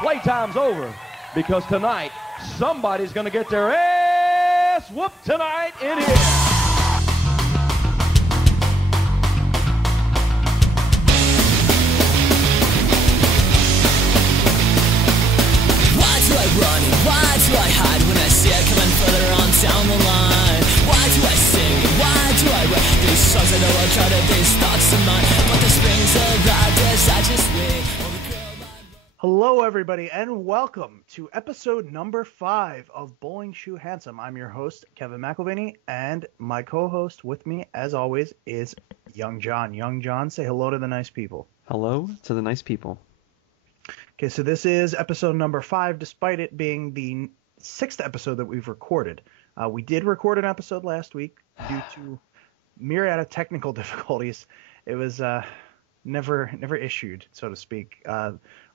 playtime's over because tonight somebody's going to get their ass whooped tonight in here. Why do I run and why do I hide when I see it coming further on down the line? Why do I sing and why do I write these songs? I know I'll try to these thoughts of mine, but the springs of that guess I just wait. Hello, everybody, and welcome to episode number 5 of Bowling Shoe Handsome. I'm your host, Kevin McElvaney, and my co-host with me, as always, is Young John. Young John, say hello to the nice people. Hello to the nice people. Okay, so this is episode number 5, despite it being the 6th episode that we've recorded. We did record an episode last week due to myriad of technical difficulties. It was never issued, so to speak. A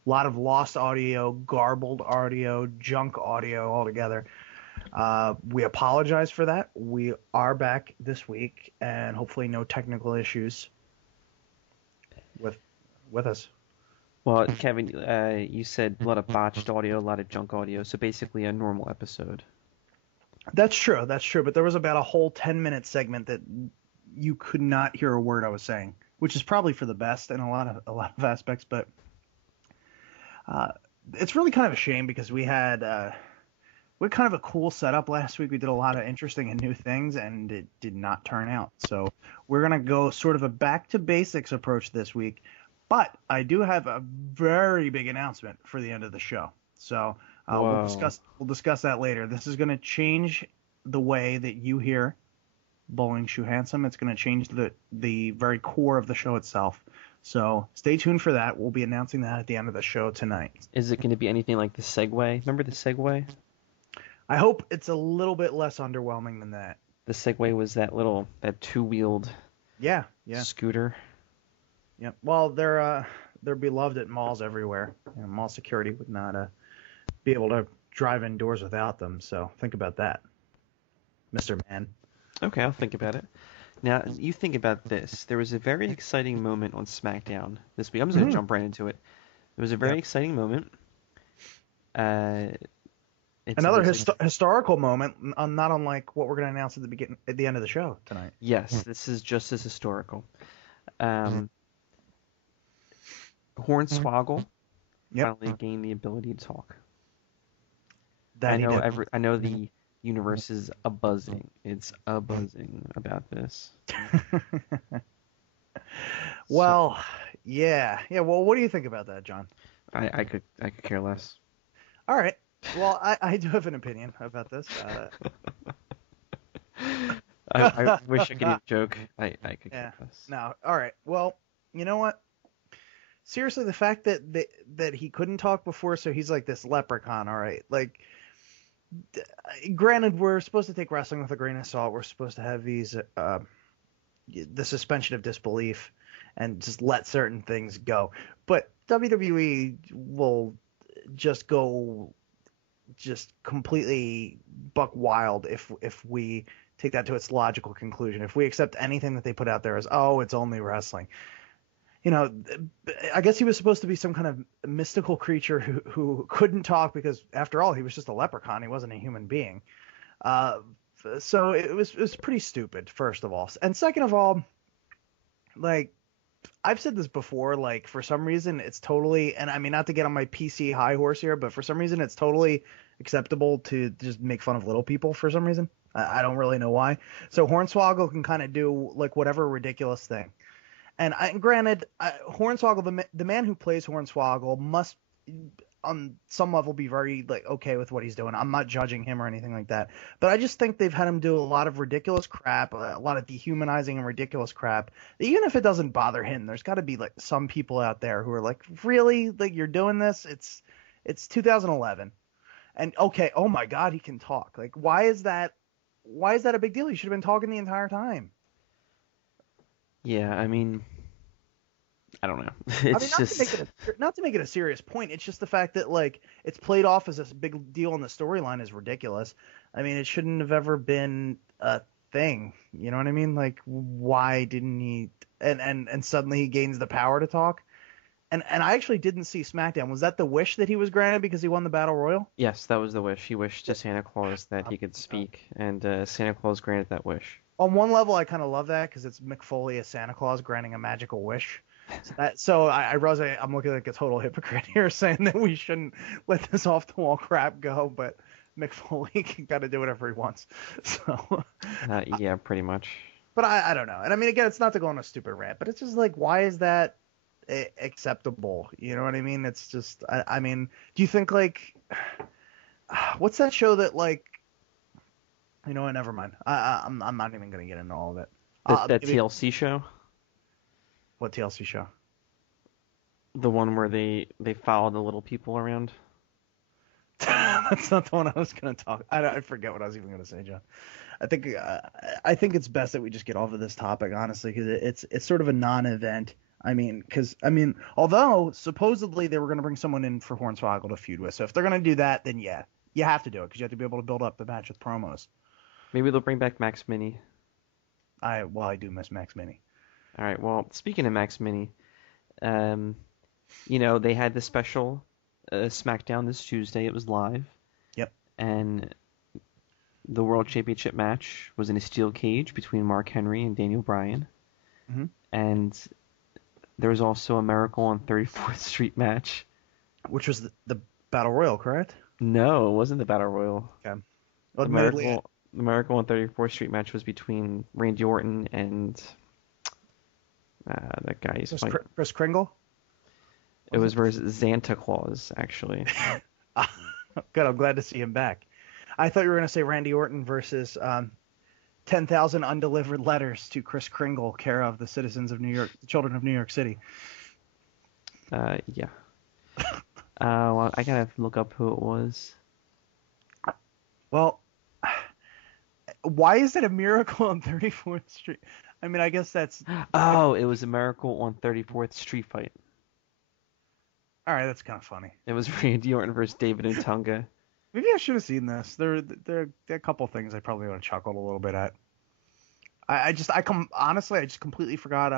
lot of lost audio, garbled audio, junk audio altogether. We apologize for that. We are back this week, and hopefully no technical issues with us. Well, Kevin, you said a lot of botched audio, a lot of junk audio, so basically a normal episode. That's true, but there was about a whole 10-minute segment that you could not hear a word I was saying, which is probably for the best in a lot of aspects, but it's really kind of a shame because we had kind of a cool setup last week. We did a lot of interesting and new things, and it did not turn out. So we're going to go sort of a back-to-basics approach this week, but I do have a very big announcement for the end of the show. So we'll discuss that later. This is going to change the way that you hear Bowling Shoe Handsome. It's going to change the very core of the show itself. So stay tuned for that. We'll be announcing that at the end of the show tonight. Is it going to be anything like the Segway? Remember the Segway? I hope it's a little bit less underwhelming than that. The Segway was that two-wheeled scooter. Yeah. Well, they're beloved at malls everywhere. Mall security would not be able to drive indoors without them. So think about that, Mr. Man. Okay, I'll think about it. Now, you think about this. There was a very exciting moment on SmackDown this week. I'm just going to jump right into it. There was a very exciting moment. Another historical moment, not unlike what we're going to announce at the end of the show tonight. Yes, this is just as historical. Hornswoggle finally gained the ability to talk. I know the universe is a-buzzing. It's a-buzzing about this. Well, yeah. Well, what do you think about that, John? I could care less. All right. Well, I do have an opinion about this. I wish I could even joke. I could care less. No. All right. Well, you know what? Seriously, the fact that he couldn't talk before, so he's like this leprechaun. All right. Like, granted, we're supposed to take wrestling with a grain of salt. We're supposed to have the suspension of disbelief and just let certain things go. But WWE will just go completely buck wild if we take that to its logical conclusion. If we accept anything that they put out there as, oh, it's only wrestling. You know, I guess he was supposed to be some kind of mystical creature who couldn't talk because, after all, he was just a leprechaun. He wasn't a human being. So it was pretty stupid, first of all. And second of all, like, I've said this before, like, for some reason it's totally, and I mean, not to get on my PC high horse here, but for some reason it's totally acceptable to just make fun of little people for some reason. I don't really know why. So Hornswoggle can kind of do, like, whatever ridiculous thing. And granted, Hornswoggle, the man who plays Hornswoggle must, on some level, be very okay with what he's doing. I'm not judging him or anything like that, but I just think they've had him do a lot of ridiculous crap, a lot of dehumanizing and ridiculous crap. Even if it doesn't bother him, there's got to be some people out there who are like, really, you're doing this? It's 2011, and okay, oh my God, he can talk. Like, why is that a big deal? He should have been talking the entire time. Yeah, I mean, I don't know. Not to make it a serious point. It's just the fact that it's played off as a big deal, and the storyline is ridiculous. I mean, it shouldn't have ever been a thing. You know what I mean? Like, why didn't he? And suddenly he gains the power to talk. And I actually didn't see SmackDown. Was that the wish that he was granted because he won the Battle Royal? Yes, that was the wish. He wished to Santa Claus that he could speak, and Santa Claus granted that wish. On one level, I kind of love that because it's Mick Foley as Santa Claus granting a magical wish. So I realize I'm looking like a total hypocrite here saying that we shouldn't let this off-the-wall crap go, but Mick Foley can kind of do whatever he wants. So yeah, pretty much. But I don't know. And I mean, again, it's not to go on a stupid rant, but it's just like, why is that acceptable? You know what I mean? It's just, I mean, do you think like, what's that show that like, you know what? Never mind. I'm not even gonna get into all of it. That TLC show. What TLC show? The one where they follow the little people around. That's not the one I was gonna talk. I forget what I was even gonna say, John. I think it's best that we just get off of this topic, honestly, because it's sort of a non-event. I mean, although supposedly they were going to bring someone in for Hornswoggle to feud with, so if they're going to do that, then yeah, you have to do it because you have to be able to build up the match with promos. Maybe they'll bring back Max Mini. I do miss Max Mini. All right. Well, speaking of Max Mini, they had the special SmackDown this Tuesday. It was live. Yep. And the World Championship match was in a steel cage between Mark Henry and Daniel Bryan. Mm-hmm. And there was also a Miracle on 34th Street match. Which was the Battle Royal, correct? No, it wasn't the Battle Royal. Okay. The Miracle on 34th Street match was between Randy Orton and that guy. Chris Kringle? It was versus Santa Claus, actually. Good, I'm glad to see him back. I thought you were going to say Randy Orton versus 10,000 undelivered letters to Chris Kringle, care of the citizens of New York, the children of New York City. Yeah. Well, I gotta look up who it was. Well, why is it a Miracle on 34th Street? I mean, I guess that's... Oh, it was a Miracle on 34th Street fight. All right, that's kind of funny. It was Randy Orton versus David Otunga. Maybe I should have seen this. There are a couple things I probably would have chuckled a little bit at. Honestly, I just completely forgot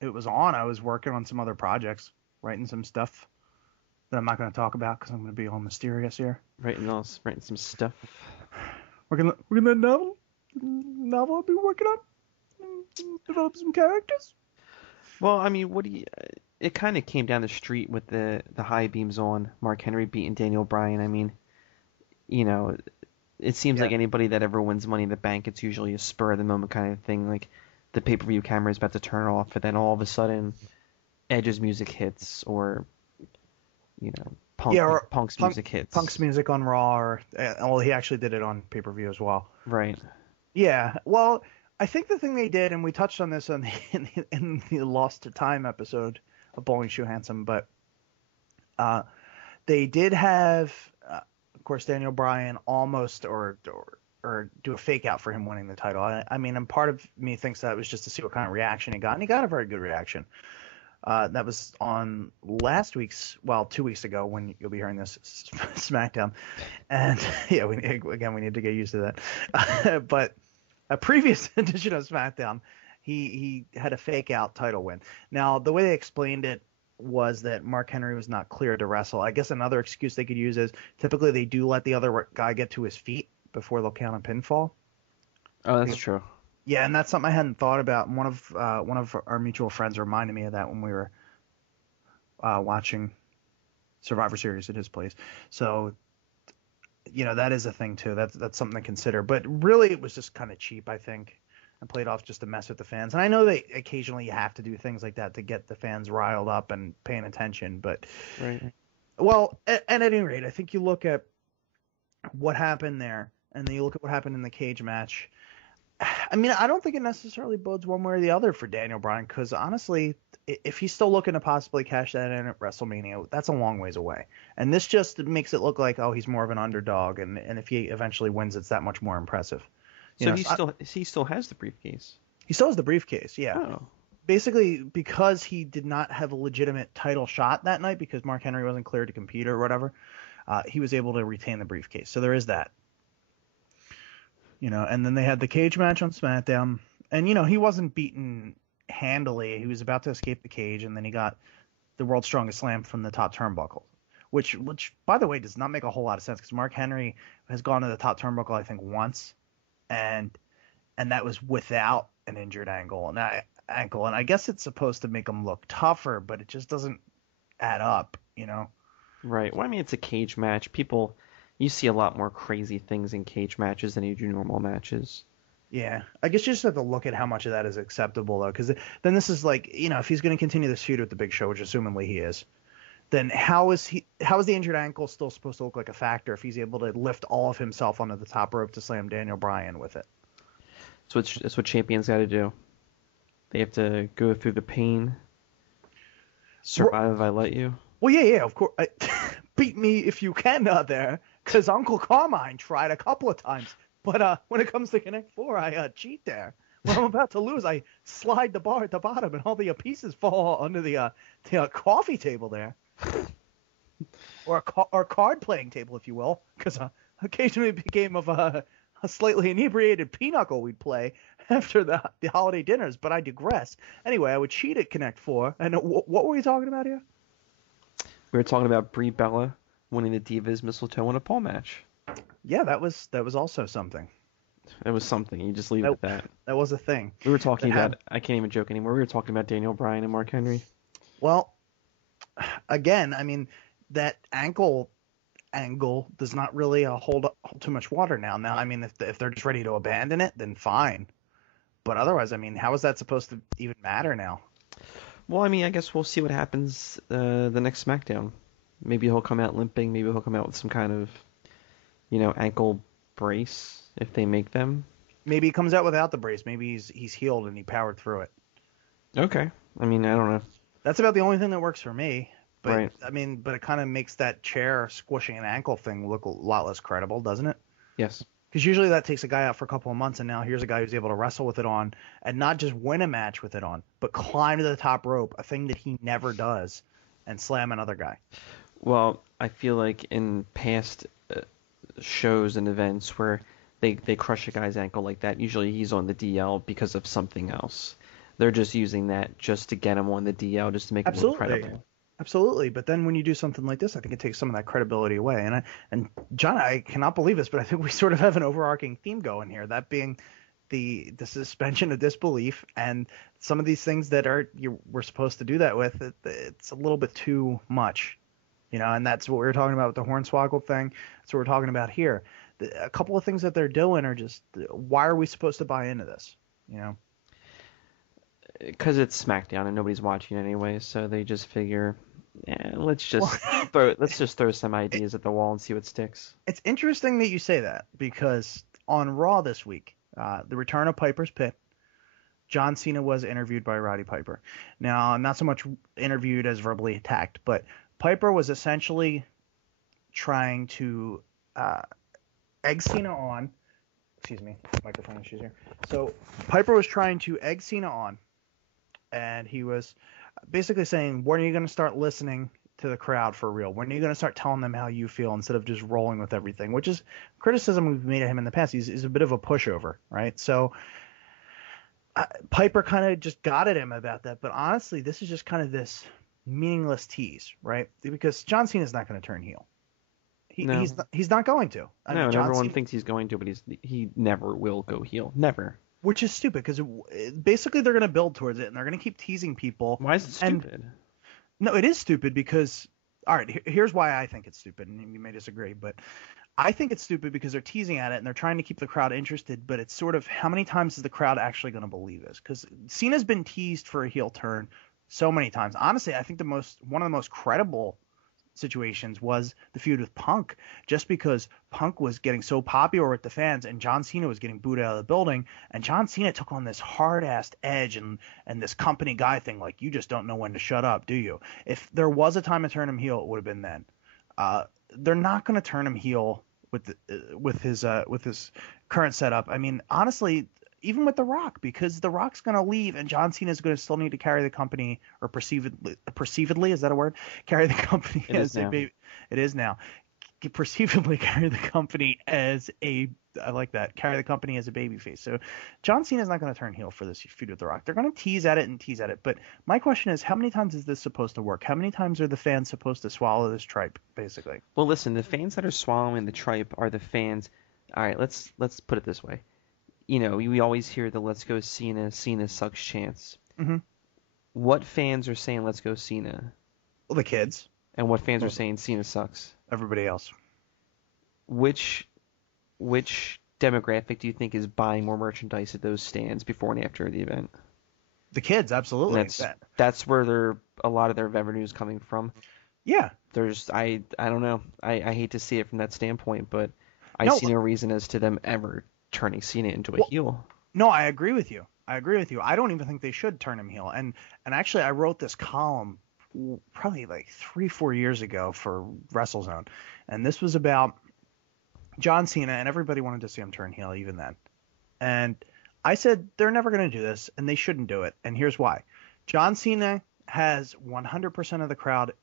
it was on. I was working on some other projects, writing some stuff that I'm not going to talk about because I'm going to be all mysterious here. Writing some stuff. Working that novel I'll be working on. Develop some characters. Well, I mean, it kind of came down the street with the high beams on Mark Henry beating Daniel Bryan. I mean, it seems like anybody that ever wins Money in the Bank, it's usually a spur of the moment kind of thing. Like the pay-per-view camera is about to turn off, and then all of a sudden, Edge's music hits, or Punk's music hits. Punk's music on Raw, well, he actually did it on pay-per-view as well. Right. Yeah. Well, I think the thing they did, and we touched on this in the Lost to Time episode of Bowling Shoe Handsome, but they did have, of course, Daniel Bryan almost or do a fake out for him winning the title. I mean, and part of me thinks that was just to see what kind of reaction he got, and he got a very good reaction. That was on 2 weeks ago when you'll be hearing this SmackDown, and yeah, we need to get used to that. But a previous edition of SmackDown, he had a fake out title win. Now, the way they explained it was that Mark Henry was not cleared to wrestle. I guess another excuse they could use is typically they do let the other guy get to his feet before they'll count a pinfall. Oh, that's true. Yeah, and that's something I hadn't thought about. One of our mutual friends reminded me of that when we were watching Survivor Series at his place. So, that is a thing too. That's something to consider. But really, it was just kind of cheap, I think, and played off just to mess with the fans. And I know that occasionally you have to do things like that to get the fans riled up and paying attention. But right. Well, at any rate, I think you look at what happened there, and then you look at what happened in the cage match. I mean, I don't think it necessarily bodes one way or the other for Daniel Bryan, because honestly, if he's still looking to possibly cash that in at WrestleMania, that's a long ways away. And this just makes it look like, he's more of an underdog, and if he eventually wins, it's that much more impressive. So he still has the briefcase? He still has the briefcase, yeah. Oh. Basically, because he did not have a legitimate title shot that night, because Mark Henry wasn't cleared to compete or whatever, he was able to retain the briefcase. So there is that. And then they had the cage match on SmackDown, and he wasn't beaten handily. He was about to escape the cage, and then he got the world's strongest slam from the top turnbuckle, which by the way does not make a whole lot of sense because Mark Henry has gone to the top turnbuckle I think once, and that was without an injured ankle, and I guess it's supposed to make him look tougher, but it just doesn't add up, you know. Right. Well, I mean, it's a cage match. You see a lot more crazy things in cage matches than you do normal matches. Yeah, I guess you just have to look at how much of that is acceptable, though, because then this is like, you know, if he's going to continue this feud with the Big Show, which assumingly he is, then how is the injured ankle still supposed to look like a factor if he's able to lift all of himself onto the top rope to slam Daniel Bryan with it? That's what champions got to do. They have to go through the pain. Survive if I let you. Well, yeah, of course. Beat me if you can out there, because Uncle Carmine tried a couple of times. But when it comes to Connect 4, I cheat there. When I'm about to lose, I slide the bar at the bottom, and all the pieces fall under the coffee table there. or card playing table, if you will, because occasionally it became of a slightly inebriated pinochle we'd play after the holiday dinners, but I digress. Anyway, I would cheat at Connect 4, and what were we talking about here? We were talking about Brie Bella winning the Divas Mistletoe in a pole match. Yeah, that was also something. It was something. You just leave it at that. That was a thing. We were talking about, I can't even joke anymore, we were talking about Daniel Bryan and Mark Henry. Well, again, I mean, that ankle angle does not really hold too much water now. Now, I mean, if they're just ready to abandon it, then fine. But otherwise, I mean, how is that supposed to even matter now? Well, I mean, I guess we'll see what happens the next SmackDown. Maybe he'll come out limping. Maybe he'll come out with some kind of, ankle brace if they make them. Maybe he comes out without the brace. Maybe he's healed and he powered through it. Okay. I mean, I don't know. That's about the only thing that works for me. But, right. I mean, but it kind of makes that chair squishing an ankle thing look a lot less credible, doesn't it? Yes. Because usually that takes a guy out for a couple of months, and now here's a guy who's able to wrestle with it on, and not just win a match with it on, but climb to the top rope, a thing that he never does, and slam another guy. Well, I feel like in past shows and events where they crush a guy's ankle like that, usually he's on the DL because of something else. They're just using that just to get him on the DL, just to make him look credible. Absolutely, but then when you do something like this, I think it takes some of that credibility away. And John, I cannot believe this, but I think we sort of have an overarching theme going here, that being the suspension of disbelief, and some of these things that we're supposed to do that with. It's a little bit too much, and that's what we were talking about with the Hornswoggle thing. That's what we're talking about here. A couple of things that they're doing are just, why are we supposed to buy into this? Because it's SmackDown and nobody's watching anyway, so they just figure, let's just throw some ideas at the wall and see what sticks. It's interesting that you say that, because on Raw this week, the return of Piper's Pit, John Cena was interviewed by Roddy Piper. Now, not so much interviewed as verbally attacked, but Piper was essentially trying to egg Cena on. Excuse me, microphone issues here. So Piper was trying to egg Cena on, and he was basically saying, when are you going to start listening to the crowd for real? When are you going to start telling them how you feel instead of just rolling with everything? Which is criticism we've made of him in the past. He's a bit of a pushover, right? So Piper kind of just got at him about that. But honestly, this is just kind of this meaningless tease, right? Because John Cena's not going to turn heel. He's not going to. Everyone thinks he's going to, but he never will go heel. Never. Which is stupid, because basically they're going to build towards it, and they're going to keep teasing people. Why is it stupid? No, it is stupid because, all right, here's why I think it's stupid, and you may disagree, but I think it's stupid because they're teasing at it, and they're trying to keep the crowd interested, but it's sort of, how many times is the crowd actually going to believe this? Because Cena's been teased for a heel turn so many times. Honestly, I think one of the most credible situations was the feud with Punk, just because Punk was getting so popular with the fans and John Cena was getting booed out of the building, and John Cena took on this hard-ass edge and this company guy thing, like, you just don't know when to shut up, do you? If there was a time to turn him heel, it would have been then. They're not going to turn him heel with his current setup. I mean, honestly, even with The Rock, because The Rock's going to leave and John Cena's going to still need to carry the company, or perceivedly, is that a word? Carry the company. It is now. It is now. perceivably carry the company as a babyface. So John Cena's not going to turn heel for this feud with The Rock. They're going to tease at it. But my question is, how many times is this supposed to work? How many times are the fans supposed to swallow this tripe, basically? Well, listen, the fans that are swallowing the tripe are the fans. All right, let's put it this way. You know, we always hear the "Let's go Cena, Cena sucks" chants. Mm-hmm. What fans are saying "Let's go Cena"? Well, the kids. And what fans are saying Cena sucks? Everybody else. Which demographic do you think is buying more merchandise at those stands before and after the event? The kids, absolutely. That's where a lot of their revenue is coming from. Yeah. I don't know. I hate to see it from that standpoint, but I see no reason as to them ever turning Cena into a heel. No, I agree with you. I don't even think they should turn him heel. And actually, I wrote this column probably like 3-4 years ago for WrestleZone, and this was about John Cena, and everybody wanted to see him turn heel even then. And I said they're never going to do this, and they shouldn't do it. And here's why. John Cena has 100% of the crowd,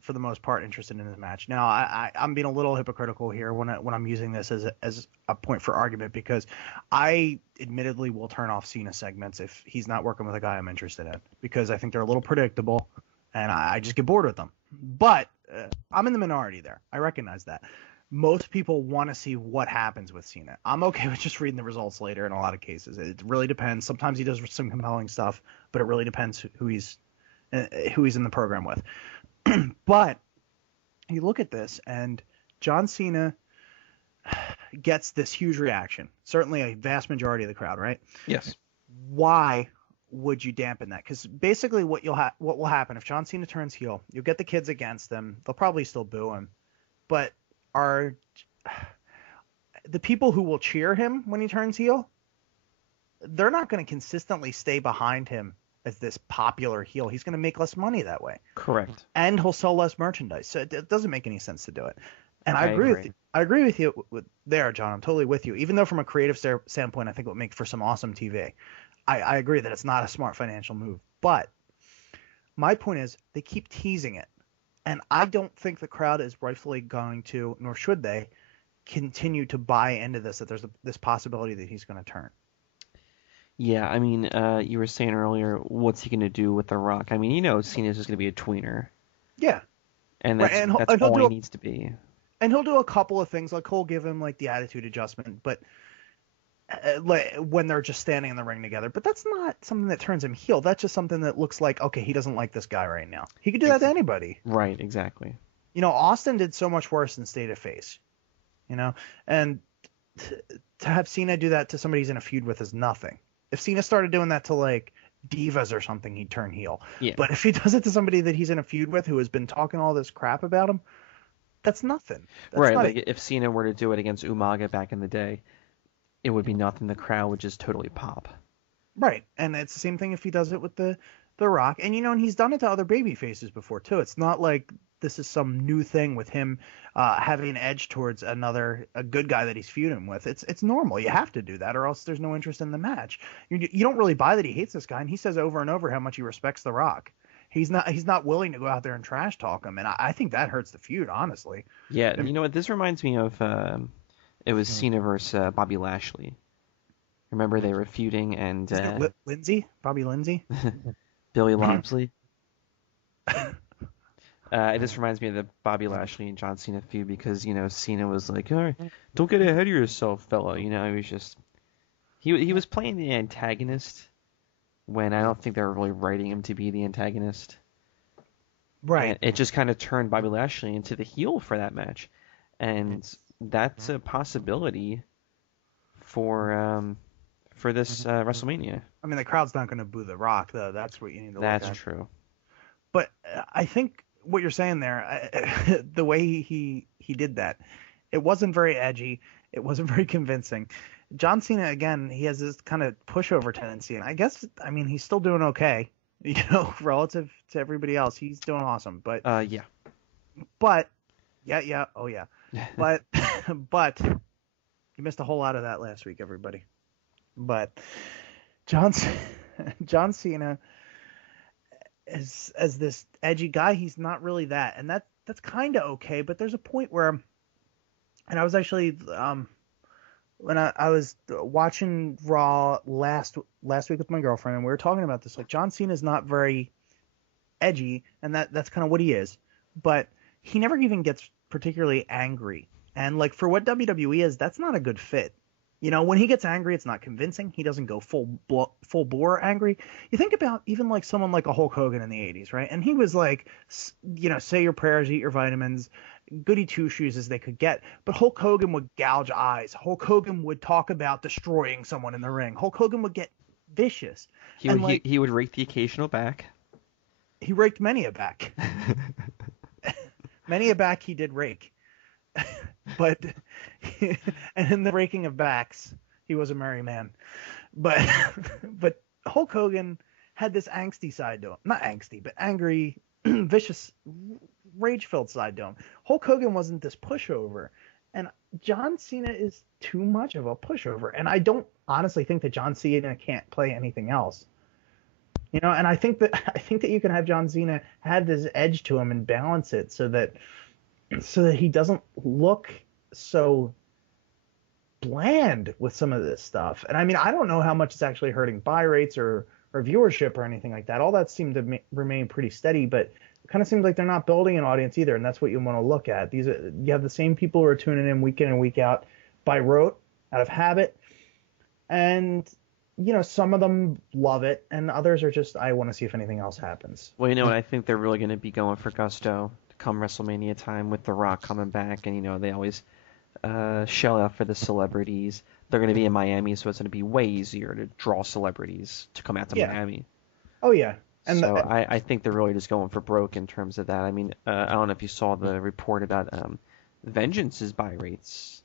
for the most part, interested in his match. Now, I'm being a little hypocritical here when I'm using this as a point for argument, because I admittedly will turn off Cena segments if he's not working with a guy I'm interested in, because I think they're a little predictable, and I just get bored with them. But I'm in the minority there. I recognize that. Most people want to see what happens with Cena. I'm okay with just reading the results later in a lot of cases. It really depends. Sometimes he does some compelling stuff, but it really depends who he's in the program with. But you look at this, and John Cena gets this huge reaction. Certainly a vast majority of the crowd, right? Yes. Why would you dampen that? Because basically what will happen if John Cena turns heel, you'll get the kids against him. They'll probably still boo him. But are the people who will cheer him when he turns heel, they're not going to consistently stay behind him as this popular heel. He's going to make less money that way. Correct. And he'll sell less merchandise. So it doesn't make any sense to do it. And I agree with you. I agree with you there, John. I'm totally with you. Even though from a creative standpoint, I think it would make for some awesome TV. I agree that it's not a smart financial move. But my point is they keep teasing it. And I don't think the crowd is rightfully going to, nor should they, continue to buy into this, that there's this possibility that he's going to turn. Yeah, I mean, you were saying earlier, what's he going to do with The Rock? I mean, you know Cena's just going to be a tweener. Yeah. And that's all he needs to be. And he'll do a couple of things. Like, he'll give him, like, the attitude adjustment, but like, when they're just standing in the ring together. But that's not something that turns him heel. That's just something that looks like, okay, he doesn't like this guy right now. He could do that to anybody. Right, exactly. You know, Austin did so much worse than stayed a face. You know? And to have Cena do that to somebody he's in a feud with is nothing. If Cena started doing that to, like, divas or something, he'd turn heel. Yeah. But if he does it to somebody that he's in a feud with who has been talking all this crap about him, that's nothing. That's right, like if Cena were to do it against Umaga back in the day, it would be nothing. The crowd would just totally pop. Right, and it's the same thing if he does it with the Rock. And, you know, and he's done it to other baby faces before, too. It's not like this is some new thing with him having an edge towards a good guy that he's feuding with. It's normal. You have to do that, or else there's no interest in the match. You don't really buy that he hates this guy, and he says over and over how much he respects The Rock. He's not willing to go out there and trash talk him, and I think that hurts the feud, honestly. Yeah, you know what? This reminds me of it was Cena versus Bobby Lashley. Remember they were feuding, and Bobby Lindsay, Billy Lobsley. This reminds me of the Bobby Lashley and John Cena feud, because, you know, Cena was like, all right, don't get ahead of yourself, fella. You know, he was just he was playing the antagonist when I don't think they were really writing him to be the antagonist. Right. And it just kind of turned Bobby Lashley into the heel for that match, and that's a possibility for this WrestleMania. I mean, the crowd's not going to boo The Rock, though. That's what you need to look at. That's true. But I think what you're saying there, the way he did that, it wasn't very edgy. It wasn't very convincing. John Cena, again, he has this kind of pushover tendency, and I guess, I mean, he's still doing okay, you know, relative to everybody else. He's doing awesome, but yeah. But oh yeah. But you missed a whole lot of that last week, everybody. But John Cena, as this edgy guy, he's not really that, and that's kind of okay. But there's a point where And I was actually when I was watching Raw last week with my girlfriend, and we were talking about this. Like, John Cena is not very edgy, and that's kind of what he is. But he never even gets particularly angry. And like, for what WWE is, that's not a good fit. You know, when he gets angry, it's not convincing. He doesn't go full bore angry. You think about even like someone like a Hulk Hogan in the 80s, right? And he was like, you know, say your prayers, eat your vitamins, goody two shoes as they could get. But Hulk Hogan would gouge eyes. Hulk Hogan would talk about destroying someone in the ring. Hulk Hogan would get vicious. He would rake the occasional back. He raked many a back. Many a back he did rake. But and in the raking of backs, he was a merry man. But Hulk Hogan had this angsty side to him. Not angsty, but angry, vicious, rage-filled side to him. Hulk Hogan wasn't this pushover. And John Cena is too much of a pushover. And I don't honestly think that John Cena can't play anything else. You know, and I think that you can have John Cena have this edge to him and balance it so that he doesn't look so bland with some of this stuff. And I mean, I don't know how much it's actually hurting buy rates or viewership or anything like that. All that seemed to remain pretty steady, but it kind of seems like they're not building an audience either, and that's what you want to look at. You have the same people who are tuning in week and week out by rote, out of habit, and you know, some of them love it, and others are just, I want to see if anything else happens. Well, you know what? I think they're really going to be going for gusto come WrestleMania time with The Rock coming back, and you know they always shell out for the celebrities. They're going to be in Miami, so it's going to be way easier to draw celebrities to come out to Miami. Oh yeah. And so I think they're really just going for broke in terms of that. I mean, I don't know if you saw the report about Vengeance's buy rates.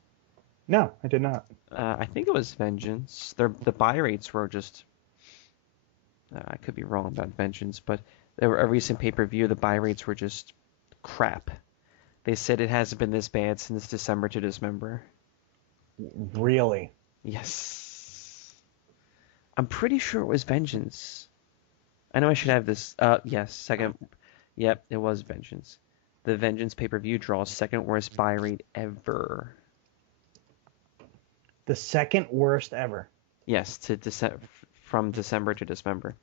No, I did not. I think it was Vengeance. The buy rates were just. I could be wrong about Vengeance, but there were a recent pay-per-view. The buy rates were just crap. They said it hasn't been this bad since December to Dismember. Really? Yes. I'm pretty sure it was Vengeance. I know I should have this. Yes, second. Yep, it was Vengeance. The Vengeance pay-per-view draws second worst buy rate ever. The second worst ever. Yes, from December to Dismember.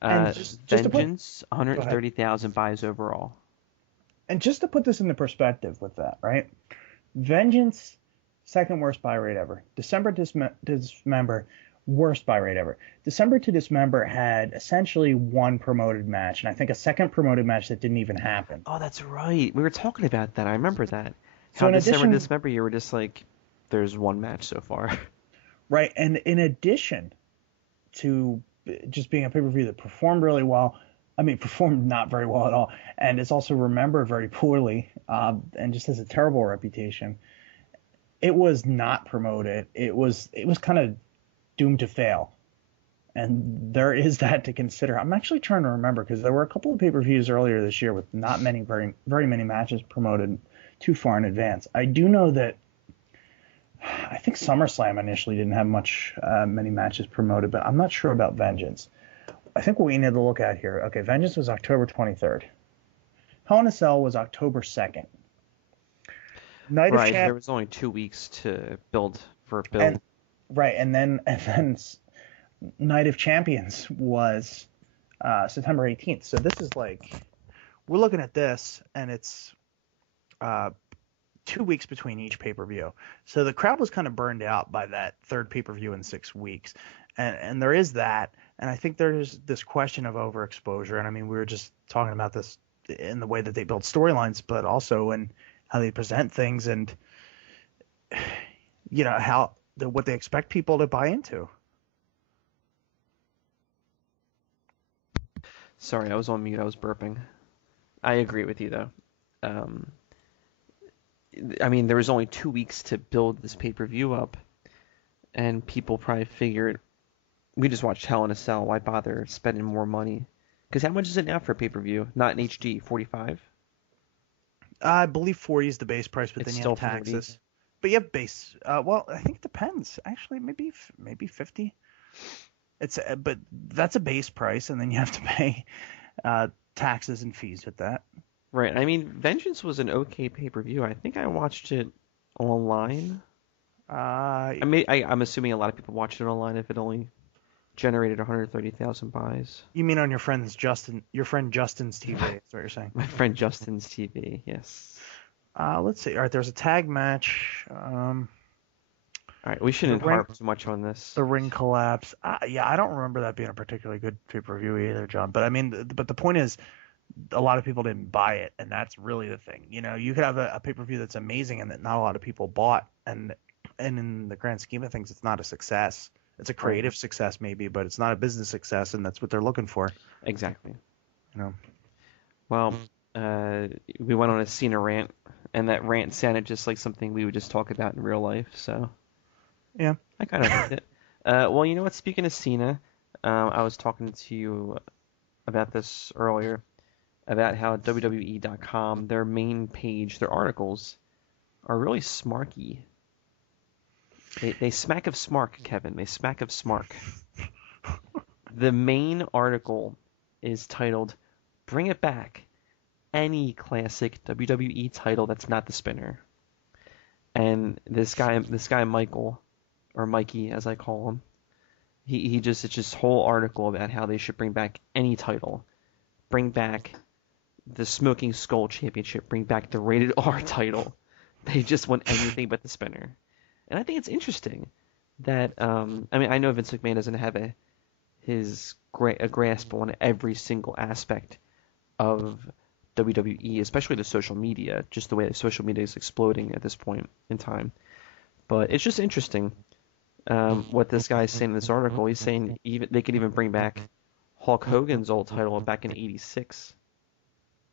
And just Vengeance, 130,000 buys overall. And just to put this into perspective with that, right? Vengeance, second worst buy rate ever. December to Dismember, worst buy rate ever. December to Dismember had essentially one promoted match, and I think a second promoted match that didn't even happen. Oh, that's right. We were talking about that. I remember that. So How December to Dismember, you were just like, there's one match so far. Right, and in addition to just being a pay-per-view that performed really well, I mean, performed not very well at all, and it's also remembered very poorly, and just has a terrible reputation. It was not promoted. It was kind of doomed to fail, and there is that to consider. I'm actually trying to remember because there were a couple of pay-per-views earlier this year with not many, very many matches promoted too far in advance. I do know that I think SummerSlam initially didn't have many matches promoted, but I'm not sure about Vengeance. I think what we need to look at here, okay, Vengeance was October 23rd. Hell in a Cell was October 2nd. There was only 2 weeks to build for a build. And then Night of Champions was September 18th. So this is like, we're looking at this, and it's 2 weeks between each pay-per-view. So the crowd was kind of burned out by that third pay-per-view in 6 weeks. And there is that. And I think there's this question of overexposure. And I mean, we were just talking about this in the way that they build storylines, but also in how they present things and, you know, what they expect people to buy into. Sorry, I was on mute. I was burping. I agree with you, though. I mean, there was only 2 weeks to build this pay-per-view up, and people probably figured, we just watched Hell in a Cell. Why bother spending more money? Because how much is it now for a pay-per-view? Not in HD, 45? I believe 40 is the base price, but then you have taxes. 40. But you have base. Well, I think it depends. Actually, maybe 50. But that's a base price, and then you have to pay taxes and fees with that. Right. I mean, Vengeance was an okay pay-per-view. I think I watched it Online? I'm assuming a lot of people watched it online if it only generated 130,000 buys. You mean on your friend Justin's TV? That's what you're saying. My friend Justin's TV, yes. Let's see. All right, there's a tag match. All right, we shouldn't harp too much on this. The ring collapse. Yeah, I don't remember that being a particularly good pay-per-view either, John. But I mean, but the point is, a lot of people didn't buy it, and that's really the thing. You know, you could have a pay-per-view that's amazing and that not a lot of people bought, and in the grand scheme of things, it's not a success. It's a creative success maybe, but it's not a business success, and that's what they're looking for. Exactly. You know. Well, we went on a Cena rant, and that rant sounded just like something we would just talk about in real life. So. Yeah. I kind of liked it. Well, you know what? Speaking of Cena, I was talking to you about this earlier, about how WWE.com, their main page, their articles, are really smarky. They smack of smark, Kevin. They smack of smark. The main article is titled, "Bring It Back. Any classic WWE title that's not the spinner." And this guy Michael, or Mikey as I call him, it's just whole article about how they should bring back any title. Bring back the Smoking Skull Championship. Bring back the Rated R title. They just want anything but the spinner. And I think it's interesting that, I mean, I know Vince McMahon doesn't have a grasp on every single aspect of WWE, especially the social media, just the way the social media is exploding at this point in time. But it's just interesting what this guy's saying in this article. He's saying even they could even bring back Hulk Hogan's old title back in '86.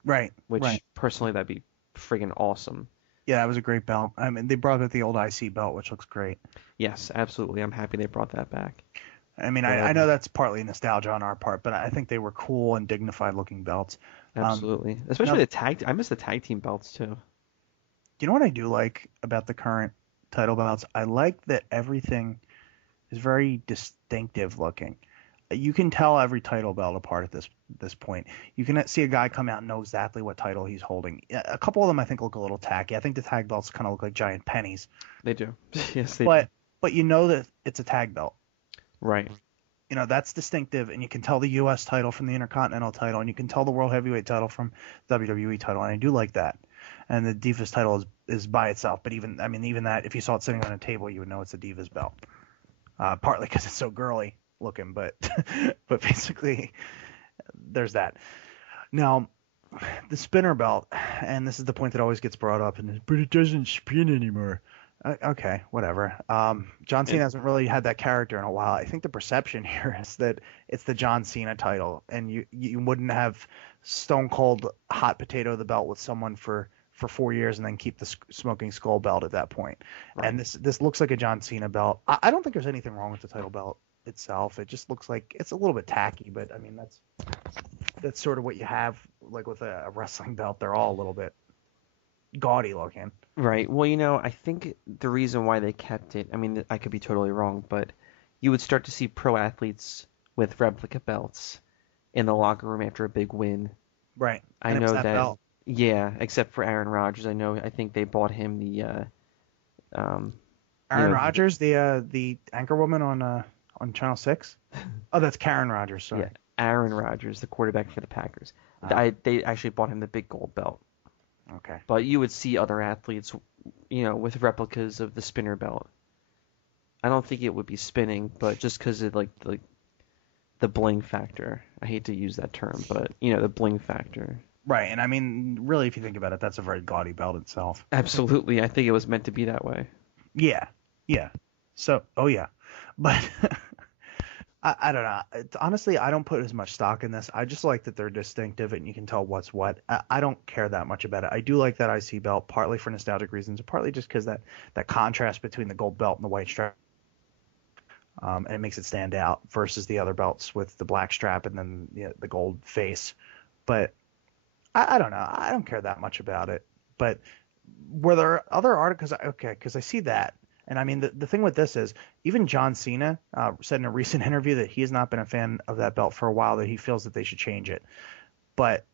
Right. Which, right. Personally, that'd be friggin' awesome. Yeah, that was a great belt. I mean, they brought back the old IC belt, which looks great. Yes, absolutely. I'm happy they brought that back. I mean, I know that's partly nostalgia on our part, but I think they were cool and dignified looking belts. Absolutely. Especially the tag. I miss the tag team belts too. You know what I do like about the current title belts? I like that everything is very distinctive looking. You can tell every title belt apart at this point. You can see a guy come out and know exactly what title he's holding. A couple of them I think look a little tacky. I think the tag belts kind of look like giant pennies. They do. Yes, they do. But you know that it's a tag belt. Right. You know, that's distinctive, and you can tell the U.S. title from the Intercontinental title, and you can tell the World Heavyweight title from the WWE title, and I do like that. And the Divas title is by itself, but even that, if you saw it sitting on a table, you would know it's a Divas belt. Partly because it's so girly looking, but basically there's that. Now, the spinner belt, and this is the point that always gets brought up, but it doesn't spin anymore. Okay, whatever. John Cena hasn't really had that character in a while. I think the perception here is that it's the John Cena title, and you wouldn't have Stone Cold hot potato the belt with someone for 4 years and then keep the Smoking Skull belt at that point. Right. And this looks like a John Cena belt. I don't think there's anything wrong with the title belt itself. It just looks like it's a little bit tacky, but I mean that's sort of what you have like with a wrestling belt. They're all a little bit gaudy looking. Right. Well, you know, I think the reason why they kept it, I mean, I could be totally wrong, but you would start to see pro athletes with replica belts in the locker room after a big win. Right. I know that belt. Yeah, except for Aaron Rodgers. I think they bought him the Aaron Rodgers, the anchor woman on Channel 6? Oh, that's Karen Rodgers, sorry. Yeah, Aaron Rodgers, the quarterback for the Packers. They actually bought him the big gold belt. Okay. But you would see other athletes, you know, with replicas of the spinner belt. I don't think it would be spinning, but just because of like the bling factor. I hate to use that term, but you know, the bling factor. Right, and I mean, really, if you think about it, that's a very gaudy belt itself. Absolutely, I think it was meant to be that way. Yeah. So, but I don't know. Honestly, I don't put as much stock in this. I just like that they're distinctive and you can tell what's what. I don't care that much about it. I do like that IC belt, partly for nostalgic reasons, and partly just because that contrast between the gold belt and the white strap, and it makes it stand out versus the other belts with the black strap and then the gold face. But I don't know. I don't care that much about it. But were there other articles? Okay, because I see that. And I mean, the thing with this is, even John Cena said in a recent interview that he has not been a fan of that belt for a while, that he feels that they should change it. But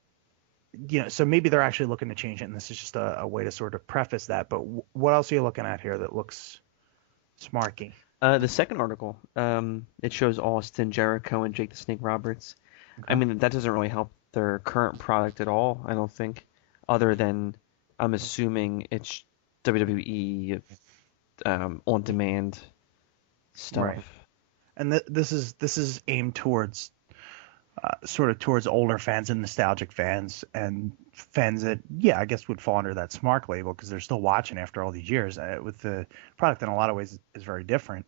so maybe they're actually looking to change it, and this is just a way to sort of preface that. But what else are you looking at here that looks smarky? The second article, it shows Austin, Jericho, and Jake the Snake Roberts. I mean, that doesn't really help their current product at all, I don't think, other than I'm assuming it's WWE on-demand stuff. Right. And this is aimed towards sort of towards older fans and nostalgic fans and fans that, I guess would fall under that smart label because they're still watching after all these years. With the product in a lot of ways is very different.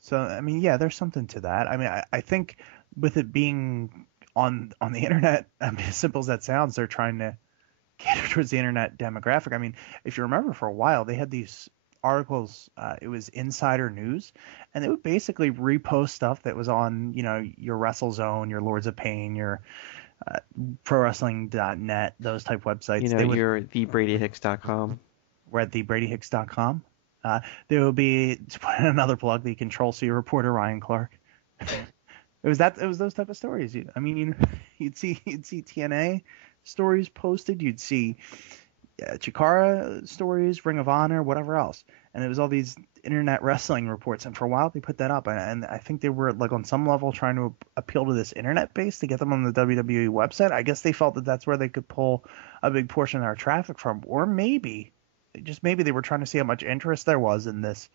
So, I mean, there's something to that. I mean, I think with it being on the internet, I mean, as simple as that sounds, they're trying to cater towards the internet demographic. I mean, if you remember for a while, they had these articles, it was Insider News, and they would basically repost stuff that was on, your WrestleZone, your Lords of Pain, your ProWrestling.net, those type websites. Your TheBradyHicks.com. We're at TheBradyHicks.com. There will be, to put in another plug, the Control C reporter Ryan Clark. It was those type of stories. You'd see TNA stories posted. You'd see Chikara stories, Ring of Honor, whatever else. And it was all these internet wrestling reports. And for a while they put that up. And I think they were like on some level trying to appeal to this internet base to get them on the WWE website. I guess they felt that that's where they could pull a big portion of our traffic from. Or maybe they were trying to see how much interest there was in this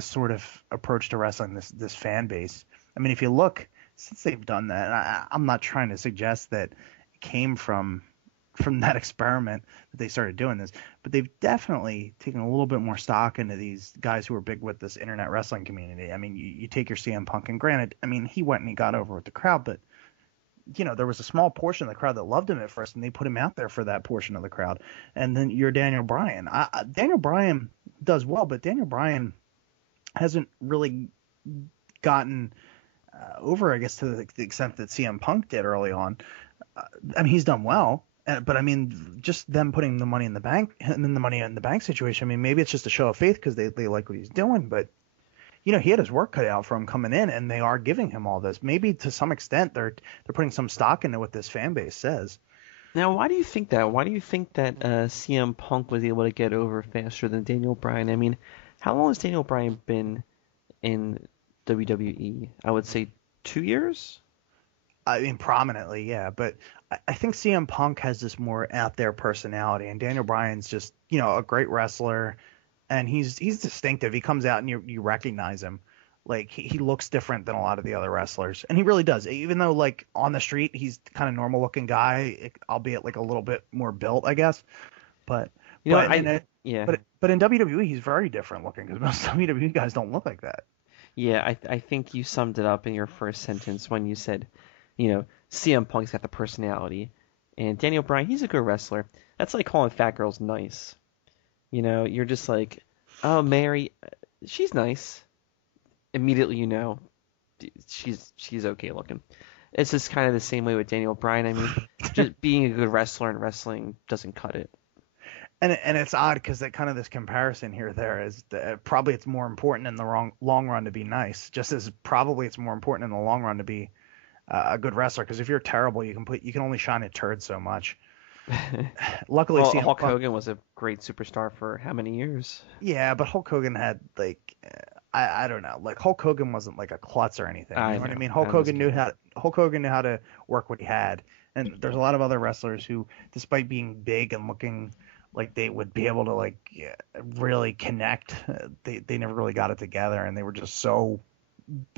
sort of approach to wrestling, this fan base. I mean, if you look, since they've done that, and I'm not trying to suggest that it came from that experiment that they started doing this, but they've definitely taken a little bit more stock into these guys who are big with this internet wrestling community. I mean, you take your CM Punk, and granted, I mean, he went and he got over with the crowd, but there was a small portion of the crowd that loved him at first, and they put him out there for that portion of the crowd. And then you're Daniel Bryan. Daniel Bryan does well, but Daniel Bryan hasn't really gotten over, I guess, to the extent that CM Punk did early on. I mean, he's done well, but I mean, just them putting the money in the bank, and then the money in the bank situation. I mean, maybe it's just a show of faith because they like what he's doing, but he had his work cut out for him coming in, and they are giving him all this. Maybe to some extent they're putting some stock into what this fan base says. Now, why do you think that? Why do you think that CM Punk was able to get over faster than Daniel Bryan? I mean, how long has Daniel Bryan been in WWE? I would say 2 years. I mean, prominently, yeah, but I think CM Punk has this more out there personality, and Daniel Bryan's just a great wrestler, and he's distinctive. He comes out and you recognize him. Like he looks different than a lot of the other wrestlers, and he really does. Even though like on the street he's kind of normal looking guy, albeit like a little bit more built, I guess. But but in WWE he's very different looking because most WWE guys don't look like that. Yeah, I think you summed it up in your first sentence when you said, CM Punk's got the personality, and Daniel Bryan, he's a good wrestler. That's like calling fat girls nice. You're just like, oh, Mary, she's nice. Immediately, she's okay looking. It's just kind of the same way with Daniel Bryan. I mean, just being a good wrestler in wrestling doesn't cut it. And it's odd because that kind of this comparison here there is probably it's more important in the long run to be nice, just as probably it's more important in the long run to be a good wrestler. Because if you're terrible, you can only shine a turd so much. Luckily, Hulk Hogan was a great superstar for how many years? Yeah, but Hulk Hogan had like I don't know, like Hulk Hogan wasn't like a klutz or anything. You know what I mean? Hulk Hogan knew how to work what he had, and there's a lot of other wrestlers who, despite being big and looking like they would be able to like really connect, they never really got it together, and they were just so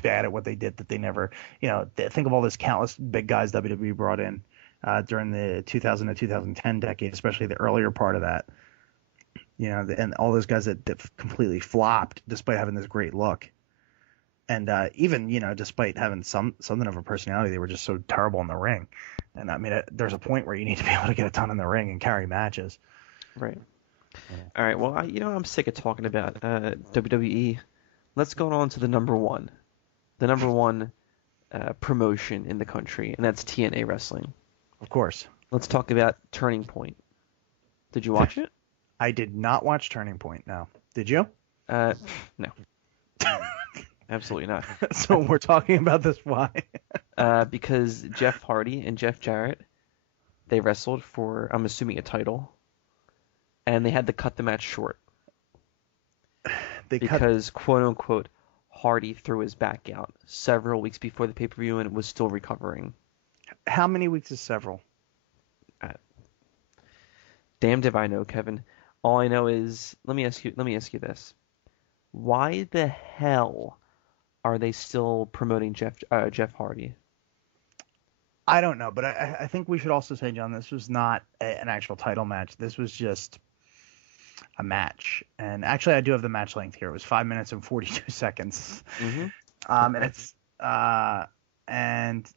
bad at what they did that they never, think of all those countless big guys WWE brought in during the 2000 to 2010 decade, especially the earlier part of that. And all those guys that completely flopped despite having this great look. And even, despite having something of a personality, they were just so terrible in the ring. And I mean, there's a point where you need to be able to get a ton in the ring and carry matches. Right. Yeah. All right. Well, I'm sick of talking about WWE. Let's go on to the number one promotion in the country, and that's TNA Wrestling. Of course. Let's talk about Turning Point. Did you watch it? I did not watch Turning Point, no. Did you? No. Absolutely not. So we're talking about this, why? Because Jeff Hardy and Jeff Jarrett They wrestled for, I'm assuming, a title, and they had to cut the match short because, quote unquote, Hardy threw his back out several weeks before the pay-per-view and was still recovering. How many weeks is several? Damned if I know, Kevin. All I know is, let me ask you this: why the hell are they still promoting Jeff Hardy? I don't know, but I think we should also say, John, this was not an actual title match. This was just a match. And actually, I do have the match length here. It was 5 minutes and 42 seconds. Mm-hmm. And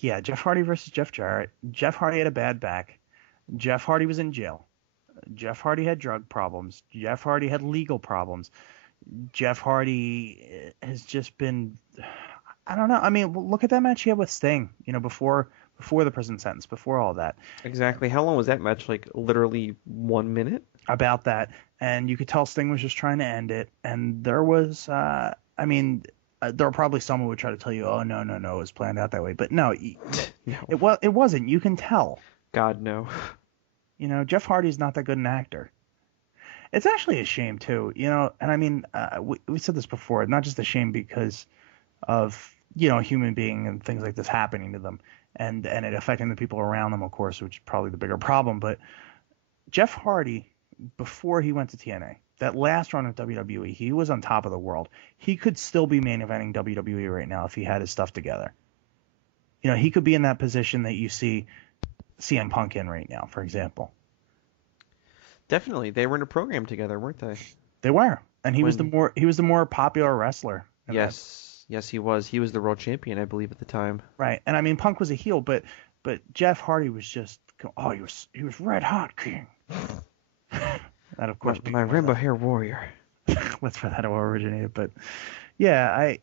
yeah, Jeff Hardy versus Jeff Jarrett. Jeff Hardy had a bad back. Jeff Hardy was in jail. Jeff Hardy had drug problems. Jeff Hardy had legal problems. Jeff Hardy has just been, I don't know. I mean, look at that match he had with Sting, before the prison sentence, before all that. Exactly. How long was that match? Like literally 1 minute? About that. And you could tell Sting was just trying to end it. And there was, there are probably some who would try to tell you, oh, no, it was planned out that way. But no, No. It wasn't. You can tell. God, no. Jeff Hardy's not that good an actor. It's actually a shame, too. And I mean, we said this before, not just a shame because of, a human being and things like this happening to them and it affecting the people around them, of course, which is probably the bigger problem. But Jeff Hardy, before he went to TNA, that last run of WWE, he was on top of the world. He could still be main eventing WWE right now if he had his stuff together. He could be in that position that you see CM Punk in right now, for example. Definitely. They were in a program together, weren't they? They were. And he was the more popular wrestler. Yes. Yes, he was. He was the world champion, I believe, at the time. Right. And I mean, Punk was a heel, but Jeff Hardy was just, he was red hot king. That, of course, my rainbow hair warrior. That's where that all originated. But yeah,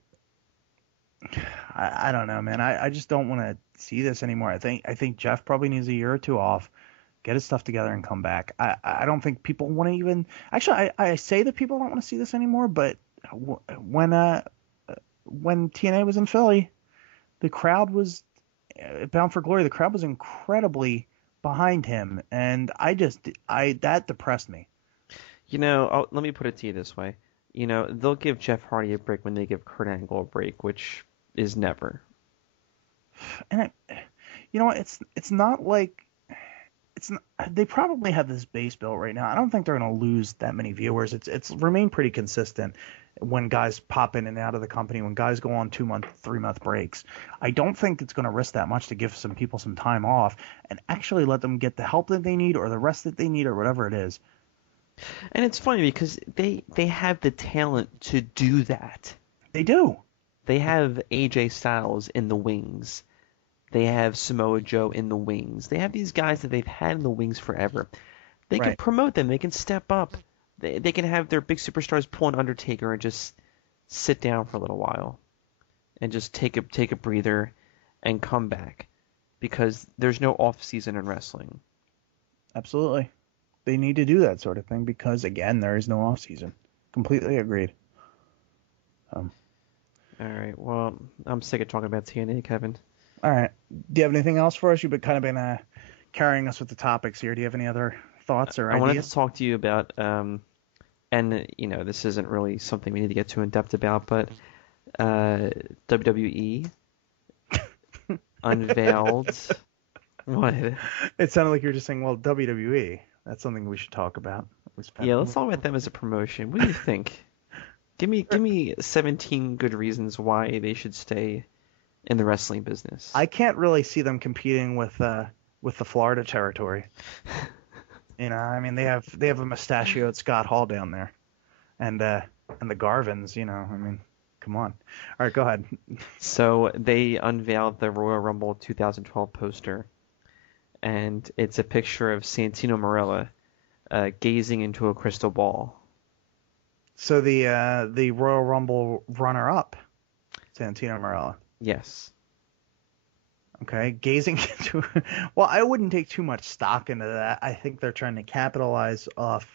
I don't know, man. I just don't want to see this anymore. I think Jeff probably needs a year or two off, get his stuff together, and come back. I don't think people want to even. Actually, I say that people don't want to see this anymore, but when TNA was in Philly, the crowd was Bound for Glory. The crowd was incredibly behind him, and that depressed me. Let me put it to you this way. They'll give Jeff Hardy a break when they give Kurt Angle a break, which is never. And it's not like they probably have this base built right now. I don't think they're going to lose that many viewers. It's remained pretty consistent when guys pop in and out of the company, when guys go on 2-month, 3-month breaks. I don't think it's going to risk that much to give some people some time off and actually let them get the help that they need or the rest that they need or whatever it is. And it's funny because they have the talent to do that. They do. They have AJ Styles in the wings. They have Samoa Joe in the wings. They have these guys that they've had in the wings forever. They can promote them. They can step up. They can have their big superstars pull an Undertaker and just sit down for a little while and just take a breather and come back because there's no off season in wrestling. Absolutely. They need to do that sort of thing because, again, there is no off season. Completely agreed. All right. Well, I'm sick of talking about TNA, Kevin. All right. Do you have anything else for us? You've been carrying us with the topics here. Do you have any other thoughts or ideas? I wanted to talk to you about, and this isn't really something we need to get too in depth about, but WWE unveiled. What? It sounded like you were just saying, well, WWE. That's something we should talk about. Yeah, let's talk about them as a promotion. What do you think? Give me 17 good reasons why they should stay in the wrestling business. I can't really see them competing with the Florida territory. I mean, they have a mustachioed Scott Hall down there, and the Garvins. I mean, come on. All right, go ahead. So they unveiled the Royal Rumble 2012 poster, and it's a picture of Santino Marella gazing into a crystal ball. So the Royal Rumble runner-up, Santino Marella. Yes. Okay, gazing into. Well, I wouldn't take too much stock into that. I think they're trying to capitalize off